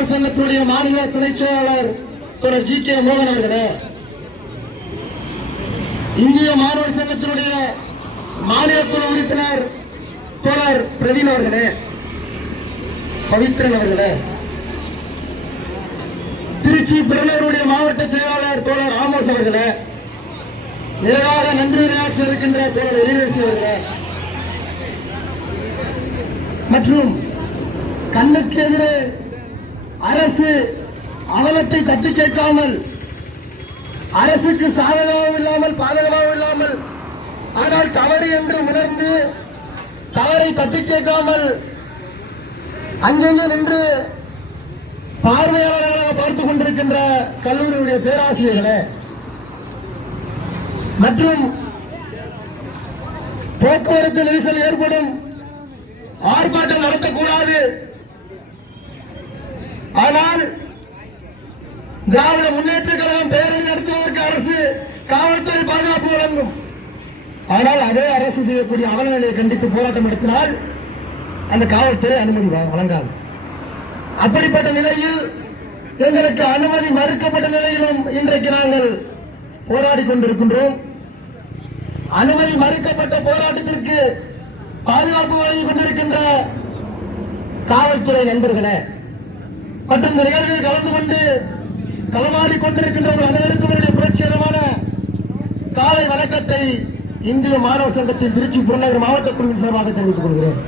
மாணவர் சங்கத்தினுடைய மாநில துணை செயலாளர் திரு ஜி கே மோகன் அவர்களே. இந்திய மாணவர் சங்கத்தினுடைய மாநில குழு உறுப்பினர் தோழர் பிரவீன் அவர்களே பவித்ரன் அவர்களே. திருச்சி பிறந்தவருடைய மாவட்ட செயலாளர் தோழர் ராமோஸ் அவர்களே. நிறைவாக நன்றி உரையாற்ற இருக்கின்ற தோழர் எலிரசி அவர்களே. மற்றும் கண்ணுக்கு எதிரே அரசு அவலத்தை தட்டி கேட்காமல் அரசுக்கு சாதகமும் இல்லாமல் பாதகமாகவும் இல்லாமல் ஆனால் தவறு என்று உணர்ந்து தவறை தட்டி கேட்காமல் அங்கங்கே நின்று பார்வையாளர்களாக பார்த்துக் கொண்டிருக்கின்ற கல்லூரியுடைய பேராசிரியர்களே மற்றும் போக்குவரத்து நெரிசல் ஏற்படும் ஆர்ப்பாட்டம் நடத்தக்கூடாது ஆனால் திராவிட முன்னேற்ற கழகம் பேரணி நடத்துவதற்கு அரசு காவல்துறை பாதுகாப்பு வழங்கும். ஆனால் அதே அரசு செய்யக்கூடிய அவலநிலையை கண்டித்து போராட்டம் நடத்தினால் அந்த காவல்துறை அனுமதி வழங்காது. அப்படிப்பட்ட நிலையில் எங்களுக்கு அனுமதி மறுக்கப்பட்ட நிலையிலும் இன்றைக்கு நாங்கள் போராடி கொண்டிருக்கின்றோம். அனுமதி மறுக்கப்பட்ட போராட்டத்திற்கு பாதுகாப்பு வழங்கிக் கொண்டிருக்கின்ற காவல்துறை நண்பர்களே மற்றும் இந்த நிகழ்வில் கலந்து கொண்டு களமாடி கொண்டிருக்கின்ற உங்கள் அனைவருக்கும் என்னுடைய புரட்சிகரமான காலை வணக்கத்தை இந்திய மாணவர் சங்கத்தின் திருச்சி புறநகர் மாவட்ட குழுவின் சார்பாக தெரிவித்துக் கொள்கிறேன்.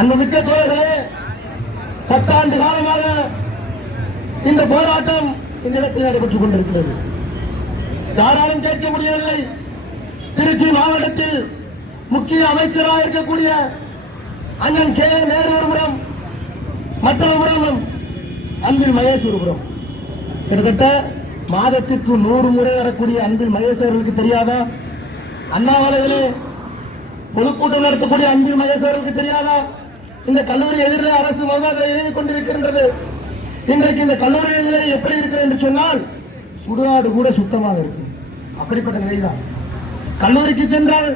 அன்புமிக்க தோழர்களே பத்தாண்டு காலமாக இந்த போராட்டம் இந்த இடத்தில் நடைபெற்றுக் கொண்டிருக்கிறது. யாராலும் கேட்க முடியவில்லை. திருச்சி மாவட்டத்தில் முக்கிய அமைச்சராக இருக்கக்கூடிய அண்ணன் கே நேரு ஒருபுறம் மற்றொரு புறம் அன்பில் மகேஷ் கிட்டத்தட்ட மாதத்திற்கு நூறு முறை வரக்கூடிய அன்பில் மகேஷ் அவர்களுக்கு தெரியாதா? அண்ணாமலையிலே பொதுக்கூட்டம் நடத்தக்கூடிய அன்பில் மகேஷ் அவர்களுக்கு தெரியாதா? இந்த கல்லூரி எதிரில் அரசு மதுபாக இயங்கிக் கொண்டிருக்கின்றது. இன்றைக்கு இந்த கல்லூரி நிலை எப்படி இருக்கிறது என்று சொன்னால் சுடுகாடு கூட சுத்தமாக இருக்கு. அப்படிப்பட்ட நிலைதான். கல்லூரிக்கு சென்றால்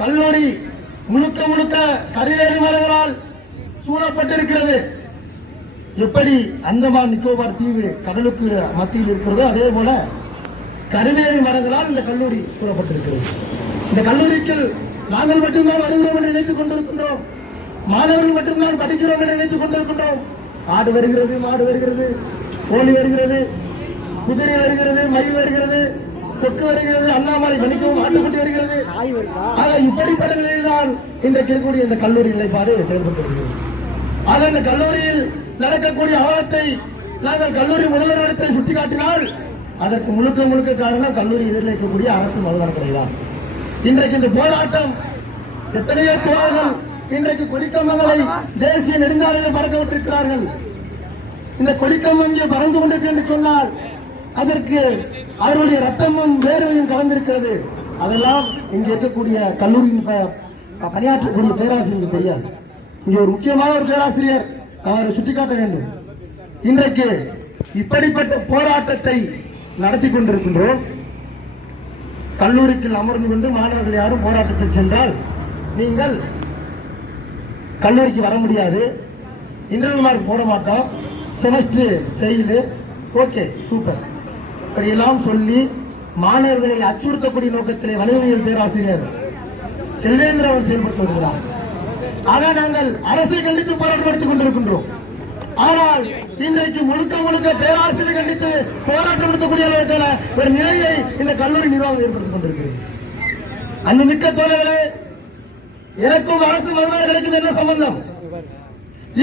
கல்லூரி முழுக்க முழுக்க கருவேறி மரங்களால் சூழப்பட்டிருக்கிறது. எப்படி அந்தமான் நிக்கோபார் தீவு கடலுக்கு மத்தியில் இருக்கிறதோ அதே போல கருவேலி மரங்களால் இந்த கல்லூரி சூழப்பட்டிருக்கிறது. இந்த கல்லூரிக்கு நாங்கள் மட்டும்தான் வருகிறோம் என்று நினைத்துக் கொண்டிருக்கின்றோம். மாணவர்கள் மட்டும்தான் படிக்கிறோம் என்று நினைத்துக் கொண்டிருக்கின்றோம். ஆடு வருகிறது மாடு வருகிறது கோழி வருகிறது குதிரை வருகிறது மயில் வருகிறது கொக்கு வருகிறது அண்ணாமலை மணிக்கவும் ஆட்டுக்குட்டி வருகிறது. ஆக இப்படிப்பட்ட நிலையில்தான் இன்றைக்கு இருக்கக்கூடிய இந்த கல்லூரி நிலைப்பாடு செயல்பட்டு வருகிறது. ஆக இந்த கல்லூரியில் நடக்கக்கூடிய அவலத்தை நாங்கள் கல்லூரி முதல்வரிடத்தை சுட்டிக்காட்டினால் அதற்கு முழுக்க முழுக்க காரணம் கல்லூரி எதிரில் இருக்கக்கூடிய அரசு மதுவரக்கடை தான் இன்றைக்கு இந்த போராட்டம் எத்தனையோ தோழர்கள் இன்றைக்கு கொடிக்கம்பங்களை தேசிய நெடுஞ்சாலையில் பறக்க விட்டிருக்கிறார்கள். இந்த கொடிக்கம்பம் இங்கே பறந்து கொண்டிருக்கிறது என்று சொன்னால் அதற்கு அவருடைய ரத்தமும் வேர்வையும் கலந்திருக்கிறது. அதெல்லாம் இங்கே இருக்கக்கூடிய கல்லூரியின் பணியாற்றக்கூடிய பேராசிரியருக்கு தெரியாது. இங்கே ஒரு முக்கியமான ஒரு பேராசிரியர் அவரை சுட்டிக்காட்ட வேண்டும். இன்றைக்கு இப்படிப்பட்ட போராட்டத்தை நடத்தி கொண்டிருக்கின்றோம். கல்லூரிக்கு அமர்ந்து கொண்டு மாணவர்கள் யாரும் போராட்டத்தில் சென்றால் நீங்கள் கல்லூரிக்கு வர முடியாது. இன்டர்னல் மார்க் போட மாட்டோம். செமஸ்டர் ஃபெயிலு ஓகே சூப்பர் இப்படியெல்லாம் சொல்லி மாணவர்களை அச்சுறுத்தக்கூடிய நோக்கத்திலே வலிமையின் பேராசிரியர் செல்வேந்திர அவர் செயல்பட்டு வருகிறார். ஆக நாங்கள் அரசை கண்டித்து போராட்டம் நடத்திக் கொண்டிருக்கின்றோம். ஆனால் இன்றைக்கு முழுக்க முழுக்க பேராசிரியர் கண்டித்து போராட்டம் நடத்தக்கூடிய அளவுக்கான ஒரு நிலையை இந்த கல்லூரி நிர்வாகம் ஏற்படுத்திக் கொண்டிருக்கிறது. அந்த மிக்க தோழர்களே எனக்கும் அரசு மருத்துவர்களுக்கும் என்ன சம்பந்தம்?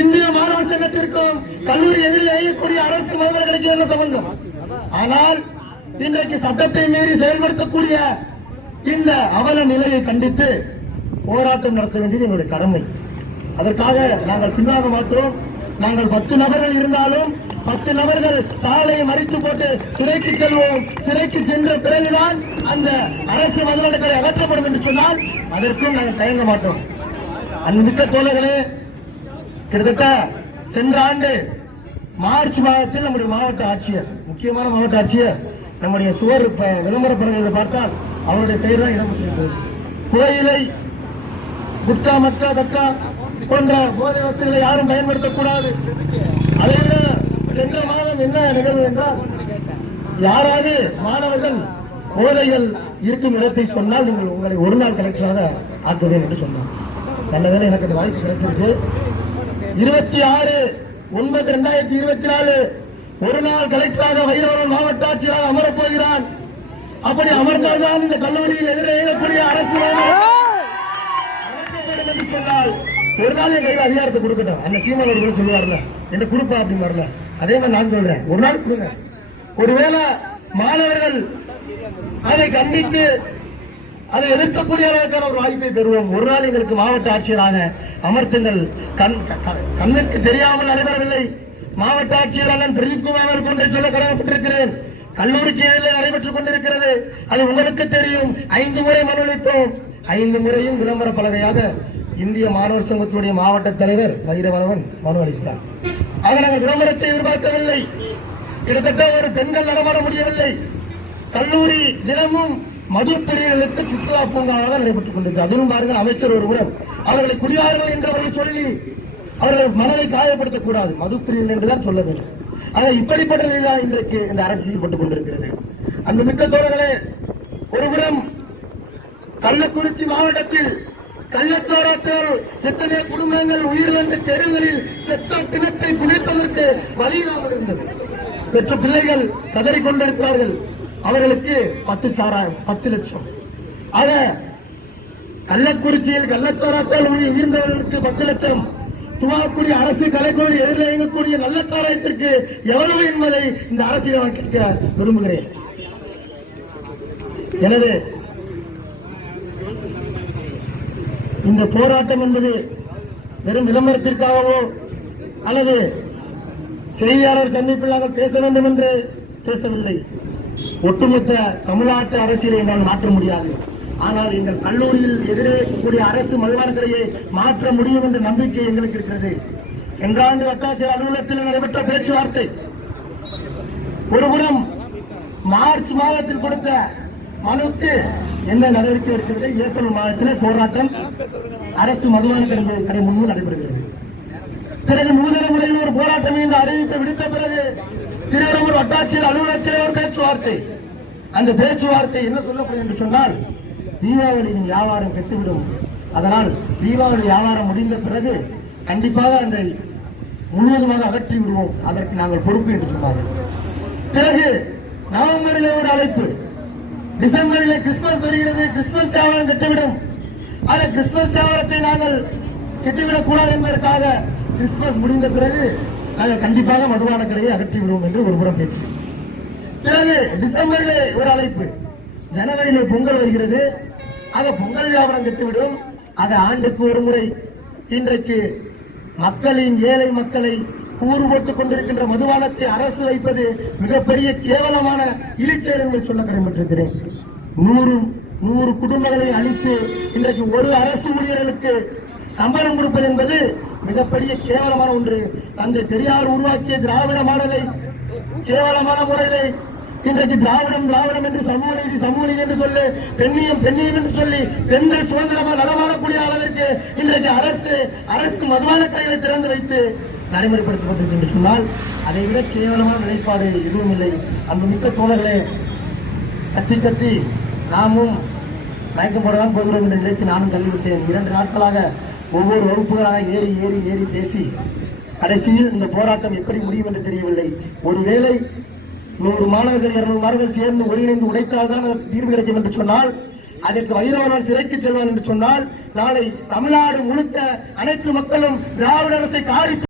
இந்திய மாணவர் சங்கத்திற்கும் கல்லூரி எதிரில் இயங்கக்கூடிய அரசு மருத்துவர்களுக்கு என்ன சம்பந்தம்? ஆனால் இன்றைக்கு சட்டத்தை மீறி செயல்படுத்தக்கூடிய இந்த அவல நிலையை கண்டித்து போராட்டம் நடத்த வேண்டியது எங்களுடைய கடமை. அதற்காக நாங்கள் பின்னாக மாற்றோம் நாங்கள் பத்து நபர்கள் இருந்தாலும் பத்து நபர்கள் சாலையை மறித்து போட்டு சிறைக்கு செல்வோம். சிறைக்கு சென்ற பிறகுதான் அந்த அரசு மதுரடக்கரை அகற்றப்படும் என்று சொன்னால் அதற்கும் நாங்கள் தயங்க மாட்டோம். அன்புமிக்க தோழர்களே கிட்டத்தட்ட சென்ற ஆண்டு மார்ச் மாதத்தில் நம்முடைய மாவட்ட ஆட்சியர் முக்கியமான மாவட்ட ஆட்சியர் நம்முடைய சுவர் இப்ப விளம்பரப்படுவதை பார்த்தால் அவருடைய பெயர் தான் இடம்பெற்றிருக்கிறது. கோயிலை குட்கா மட்கா தக்கா போன்ற போதை வஸ்துகளை யாரும் பயன்படுத்தக்கூடாது. போராட்டம் என்ன நிகழ்வு என்றால் யாராவது மாணவர்கள் போதைகள் இருக்கும் இடத்தை சொன்னால் நீங்கள் உங்களை ஒரு நாள் கலெக்டராக ஆக்குவேன் என்று சொன்னார். நல்ல எனக்கு இந்த வாய்ப்பு கிடைச்சிருக்கு. இருபத்தி ஆறு ஒன்பது ரெண்டாயிரத்தி இருபத்தி நாலு ஒரு நாள் கலெக்டராக வைரவரம் மாவட்ட ஆட்சியராக அமரப் போகிறான். அப்படி அமர்ந்தால்தான் இந்த கல்லூரியில் எதிரே இயங்கக்கூடிய அரசு வேலை சொன்னால் ஒரு நாள் என் கையில் அதிகாரத்தை கொடுக்கட்டும். அந்த சீமான் சீமானவர்கள் சொல்லுவார்ல என்ன கொடுப்பா? அப்படின்னு வரல அதே மாதிரி நான் சொல்றேன். ஒரு நாள் கொடுங்க. ஒருவேளை மாணவர்கள் அதை கண்டித்து அதை எதிர்க்கக்கூடியவர்களுக்கான ஒரு வாய்ப்பை பெறுவோம். ஒரு நாள் எங்களுக்கு மாவட்ட ஆட்சியராக அமர்த்துங்கள். கண் கண்ணுக்கு தெரியாமல் நடைபெறவில்லை. மாவட்ட ஆட்சியர் அண்ணன் பிரதீப் கொண்டே சொல்ல கடமைப்பட்டிருக்கிறேன். கல்லூரிக்கு எதிரில் நடைபெற்றுக் கொண்டிருக்கிறது. அது உங்களுக்கு தெரியும். ஐந்து முறை மனு அளித்தோம். ஐந்து முறையும் விளம்பர பலகையாக இந்திய மாணவர் சங்கத்துடைய மாவட்ட தலைவர் வைரவரவன் மனு அளித்தார். அவர் நாங்கள் விளம்பரத்தை எதிர்பார்க்கவில்லை. கிட்டத்தட்ட ஒரு பெண்கள் நடமாட முடியவில்லை. கல்லூரி தினமும் மதுப்பிரியர்களுக்கு சுற்றுலா பூங்காவாக நடைபெற்றுக் கொண்டிருக்கிறது அதிலும் பாருங்கள் அமைச்சர் ஒருவரும் அவர்களை குடியார்கள் என்றவர்கள் சொல்லி அவர்கள் மனதை காயப்படுத்தக்கூடாது மதுப்பிரியர்கள் என்றுதான் சொல்ல வேண்டும். ஆனால் இப்படிப்பட்ட இன்றைக்கு இந்த அரசு செய்யப்பட்டுக் கொண்டிருக்கிறது. அந்த மிக்க தோழர்களே ஒருபுறம் கள்ளக்குறிச்சி மாவட்டத்தில் கள்ளச்சாரத்தால் எத்தனை குடும்பங்கள் உயிரிழந்த தெருவுகளில் செத்த பிணத்தை புதைப்பதற்கு வழியில்லாமல் இருந்தது. பெற்ற பிள்ளைகள் கதறி கொண்டிருக்கிறார்கள் அவர்களுக்கு பத்து சாராயம் பத்து லட்சம். ஆக கள்ளக்குறிச்சியில் கள்ளச்சாராத்தால் உயிர்ந்தவர்களுக்கு பத்து லட்சம். துவாக்குடி அரசு கலைக்கோடி எதிரில் இயங்கக்கூடிய நல்ல சாராயத்திற்கு எவ்வளவு என்பதை இந்த அரசியல் கேட்க விரும்புகிறேன். எனவே இந்த போராட்டம் என்பது வெறும் விளம்பரத்திற்காகவோ அல்லது செய்தியாளர் சந்திப்பில் பேச வேண்டும் என்று பேசவில்லை. ஒட்டுமொத்த தமிழ்நாட்டு அரசியலை என்னால் மாற்ற முடியாது. ஆனால் எங்கள் கல்லூரியில் எதிரே கூடிய அரசு மதுபான கடையை மாற்ற முடியும் என்ற நம்பிக்கை எங்களுக்கு இருக்கிறது. சென்ற ஆண்டு வட்டாட்சியர் அலுவலகத்தில் நடைபெற்ற பேச்சுவார்த்தை ஒருபுறம் மார்ச் மாதத்தில் கொடுத்த மனுக்கு என்ன நடவடிக்கை இருக்கிறது ஏப்ரல் மாதத்தில் போராட்டம் அரசு மதுபான கடை முன்பு நடைபெறுகிறது. பிறகு நூதன முறையில் ஒரு போராட்டம் என்று அறிவித்து விடுத்த பிறகு திருவரம்பூர் வட்டாட்சியர் அலுவலகத்தில் ஒரு பேச்சுவார்த்தை. அந்த பேச்சுவார்த்தை என்ன சொல்லப்படும் என்று சொன்னால் தீபாவளியின் வியாபாரம் கெட்டுவிடும். அதனால் தீபாவளி வியாபாரம் முடிந்த பிறகு கண்டிப்பாக அந்த முழுவதுமாக அகற்றி விடுவோம். அதற்கு நாங்கள் பொறுப்பு என்று சொன்னார்கள் பிறகு நவம்பரில் ஒரு அழைப்பு. டிசம்பரில் கிறிஸ்துமஸ் வருகிறது கிறிஸ்துமஸ் வியாபாரம் கெட்டுவிடும் அந்த கிறிஸ்துமஸ் வியாபாரத்தை நாங்கள் கெட்டுவிடக் கூடாது என்பதற்காக கிறிஸ்துமஸ் முடிந்த பிறகு நாங்கள் கண்டிப்பாக மதுபான கடையை அகற்றி விடுவோம் என்று ஒரு புறம் பேச்சு. பிறகு டிசம்பரில் ஒரு அழைப்பு. ஜனவரியிலே பொங்கல் வருகிறது. ஆக பொங்கல் வியாபாரம் கெட்டுவிடும் அதை ஆண்டுக்கு ஒரு முறை. இன்றைக்கு மக்களின் ஏழை மக்களை கூறு போட்டுக் கொண்டிருக்கின்ற மதுபானத்தை அரசு வைப்பது மிகப்பெரிய கேவலமான இழிச்செயல் என்று சொல்ல கடமைப்பட்டிருக்கிறேன் நூறு நூறு குடும்பங்களை அழித்து இன்றைக்கு ஒரு அரசு ஊழியர்களுக்கு சம்பளம் கொடுப்பது என்பது மிகப்பெரிய கேவலமான ஒன்று. தந்தை பெரியார் உருவாக்கிய திராவிட மாடலை கேவலமான முறையிலே இன்றைக்கு திராவிடம் திராவிடம் என்று சமூக நீதி சமூக நீதி என்று சொல்லி பெண்ணியம் பெண்ணியம் என்று சொல்லி பெண்கள் சுதந்திரமா நடமாடக்கூடிய அளவிற்கு இன்றைக்கு அரசு அரசு மதுவான கடைகளை திறந்து வைத்து நடைமுறைப்படுத்தப்பட்டது என்று சொன்னால் அதை விட கேவலமான நிலைப்பாடு எதுவும் இல்லை. அந்த மிக்க தோழர்களே கத்தி கத்தி நாமும் மயக்கம் போகிறோம் என்ற நிலைக்கு நானும் தள்ளிவிட்டேன். இரண்டு நாட்களாக ஒவ்வொரு வகுப்புகளாக ஏறி ஏறி ஏறி பேசி கடைசியில் இந்த போராட்டம் எப்படி முடியும் என்று தெரியவில்லை. ஒருவேளை நூறு மாணவர்கள் இருநூறு மாணவர்கள் சேர்ந்து ஒருங்கிணைந்து உடைத்தால்தான் தீர்வு கிடைக்கும் என்று சொன்னால் அதற்கு வைரவனால் சிறைக்கு செல்வான் என்று சொன்னால் நாளை தமிழ்நாடு முழுக்க அனைத்து மக்களும் திராவிட அரசை காரி